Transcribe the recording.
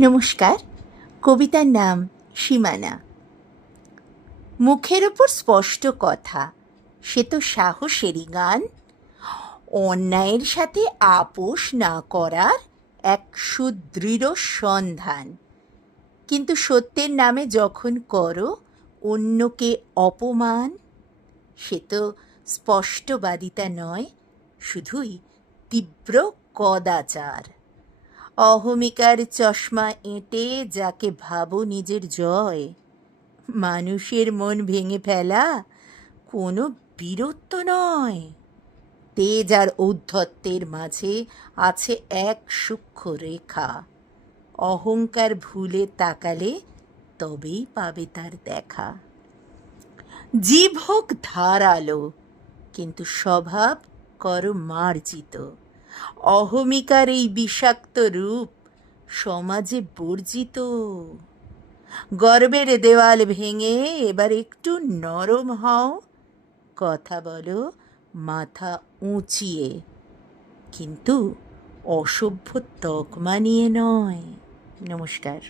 নমস্কার। কবিতার নাম সীমানা। মুখের ওপর স্পষ্ট কথা, সে তো সাহসেরই গান। অন্যায়ের সাথে আপোষ না করার এক সুদৃঢ় সন্ধান। কিন্তু সত্যের নামে যখন করো অন্যকে অপমান, সে তো স্পষ্টবাদিতা নয়, শুধুই তীব্র কদাচার। অহমিকার চশমা এঁটে যাকে ভাবো নিজের জয়, মানুষের মন ভেঙে ফেলা কোনো বীরত্ব নয়। তেজ আর ঔদ্ধত্যের মাঝে আছে এক সূক্ষ্ম রেখা। অহংকার ভুলে তাকালে তবেই পাবে তার দেখা। জীব হোক ধারালো, কিন্তু স্বভাব করো মার্জিত। অহমিকার এই বিষাক্ত রূপ সমাজে বর্জিত। গর্বের দেওয়াল ভেঙে এবার একটু নরম হও, কথা বলো মাথা উঁচিয়ে, কিন্তু অসভ্য তকমা নিয়ে নয়। নমস্কার।